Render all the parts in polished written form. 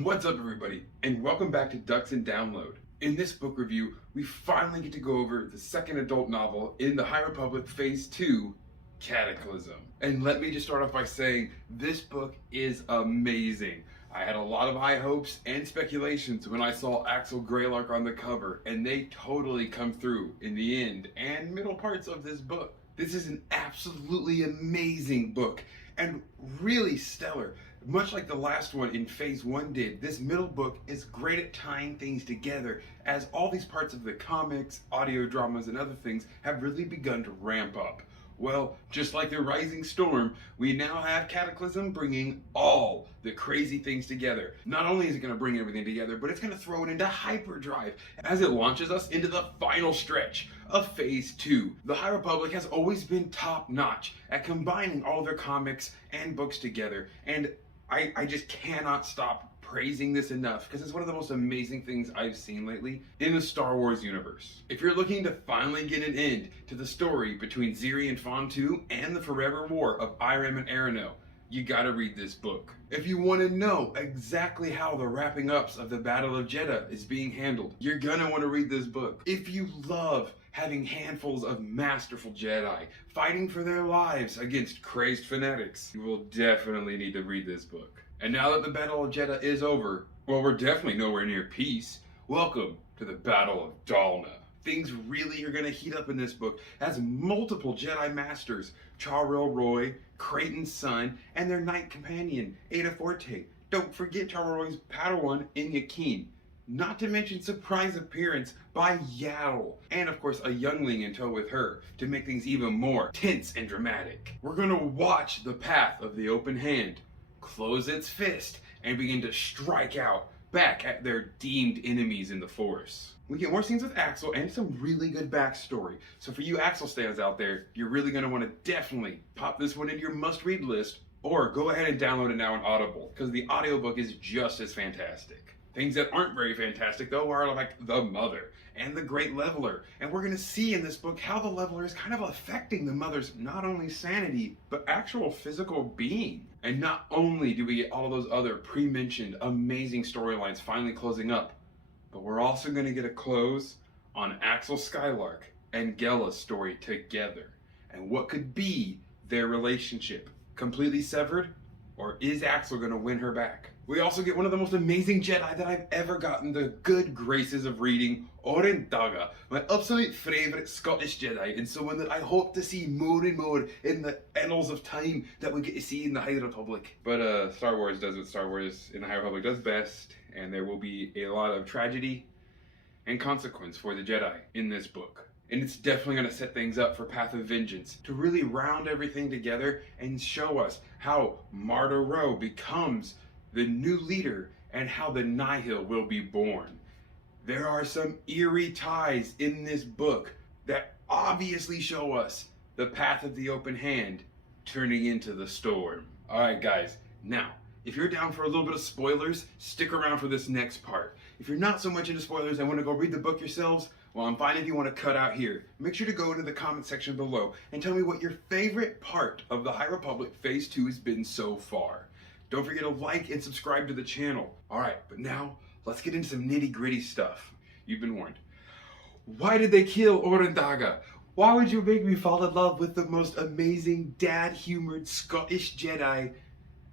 What's up, everybody, and welcome back to Ducks and Download. In this book review, we finally get to go over the second adult novel in the High Republic Phase 2, Cataclysm. And let me just start off by saying this book is amazing. I had a lot of high hopes and speculations when I saw Axel Greylark on the cover, and they totally come through in the end and middle parts of this book. This is an absolutely amazing book and really stellar. Much like the last one in Phase 1 did, this middle book is great at tying things together as all these parts of the comics, audio dramas, and other things have really begun to ramp up. Well, just like the Rising Storm, we now have Cataclysm bringing all the crazy things together. Not only is it going to bring everything together, but it's going to throw it into hyperdrive as it launches us into the final stretch of Phase 2. The High Republic has always been top-notch at combining all their comics and books together, and I just cannot stop praising this enough because it's one of the most amazing things I've seen lately in the Star Wars universe. If you're looking to finally get an end to the story between Ziri and Fontu and the forever war of Irem and Arano, you gotta read this book. If you want to know exactly how the wrapping ups of the Battle of Jeddah is being handled, you're gonna want to read this book. If you love having handfuls of masterful Jedi fighting for their lives against crazed fanatics, you will definitely need to read this book. And now that the Battle of Jeddah is over, well, we're definitely nowhere near peace. Welcome to the Battle of Dalna. Things really are going to heat up in this book as multiple Jedi Masters, Charrel Roy, Creighton's son, and their knight companion, Ada Forte. Don't forget Charrel Roy's Padawan, Inya Keen. Not to mention surprise appearance by Yaddle, and of course a youngling in tow with her to make things even more tense and dramatic. We're going to watch the path of the open hand close its fist and begin to strike out back at their deemed enemies in the Force. We get more scenes with Axel and some really good backstory. So for you Axel stands out there, you're really going to want to definitely pop this one into your must-read list, or go ahead and download it now on Audible, because the audiobook is just as fantastic. Things that aren't very fantastic, though, are like the Mother and the Great Leveler. And we're going to see in this book how the Leveler is kind of affecting the Mother's not only sanity, but actual physical being. And not only do we get all of those other pre-mentioned amazing storylines finally closing up, but we're also going to get a close on Axel Skylark and Gella's story together. And what could be their relationship. Completely severed? Or is Axel going to win her back? We also get one of the most amazing Jedi that I've ever gotten the good graces of reading, Oren Daga, my absolute favourite Scottish Jedi, and someone that I hope to see more and more in the annals of time that we get to see in the High Republic. But Star Wars does what Star Wars in the High Republic does best, and there will be a lot of tragedy and consequence for the Jedi in this book. And it's definitely going to set things up for Path of Vengeance to really round everything together and show us how Marda Rowe becomes the new leader and how the Nihil will be born. There are some eerie ties in this book that obviously show us the path of the open hand turning into the storm. Alright guys, now, if you're down for a little bit of spoilers, stick around for this next part. If you're not so much into spoilers and want to go read the book yourselves, well, I'm fine if you want to cut out here. Make sure to go into the comment section below and tell me what your favorite part of the High Republic Phase 2 has been so far. Don't forget to like and subscribe to the channel. Alright, but now, let's get into some nitty-gritty stuff. You've been warned. Why did they kill Oren Daga? Why would you make me fall in love with the most amazing dad-humored Scottish Jedi,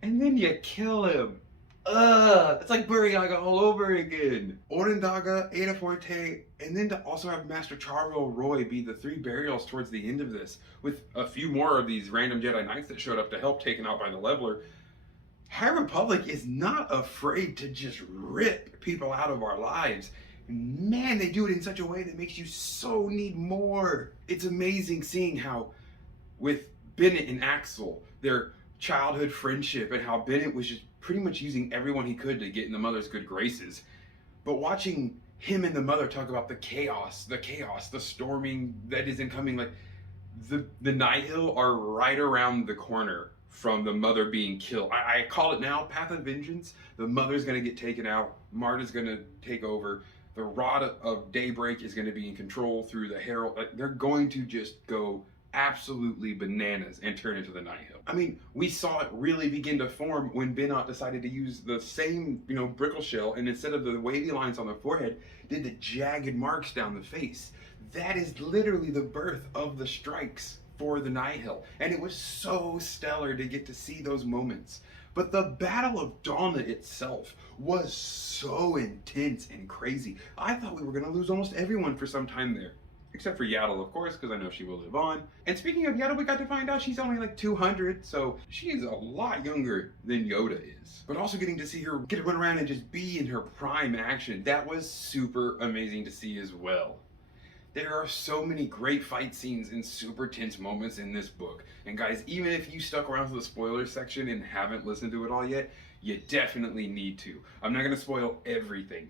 and then you kill him? It's like Buryaga all over again. Oren Daga, Ada Forte, and then to also have Master Charrel Roy be the 3 burials towards the end of this, with a few more of these random Jedi Knights that showed up to help taken out by the Leveler. High Republic is not afraid to just rip people out of our lives. Man, they do it in such a way that makes you so need more. It's amazing seeing how, with Bennett and Axel, their childhood friendship, and how Bennett was just pretty much using everyone he could to get in the Mother's good graces. But watching him and the Mother talk about the chaos, the storming that is incoming, like the Nihil are right around the corner from the Mother being killed. I call it now, Path of Vengeance. The Mother's going to get taken out. Marta's going to take over. The Rod of Daybreak is going to be in control through the Herald. Like, they're going to just go absolutely bananas and turn into the Nihil. I mean, we saw it really begin to form when Benot decided to use the same, brickle shell, and instead of the wavy lines on the forehead, did the jagged marks down the face. That is literally the birth of the strikes for the Nihil, and it was so stellar to get to see those moments. But the Battle of Dalna itself was so intense and crazy. I thought we were going to lose almost everyone for some time there. Except for Yaddle, of course, because I know she will live on. And speaking of Yaddle, we got to find out she's only like 200, so she is a lot younger than Yoda is. But also getting to see her get to run around and just be in her prime action, that was super amazing to see as well. There are so many great fight scenes and super tense moments in this book. And guys, even if you stuck around for the spoilers section and haven't listened to it all yet, you definitely need to. I'm not going to spoil everything.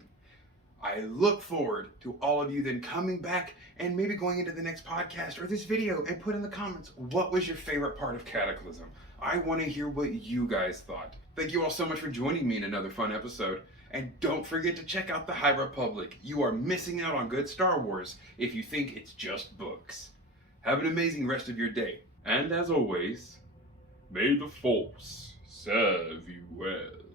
I look forward to all of you then coming back and maybe going into the next podcast or this video and put in the comments, what was your favorite part of Cataclysm? I want to hear what you guys thought. Thank you all so much for joining me in another fun episode. And don't forget to check out the High Republic. You are missing out on good Star Wars if you think it's just books. Have an amazing rest of your day. And as always, may the Force serve you well.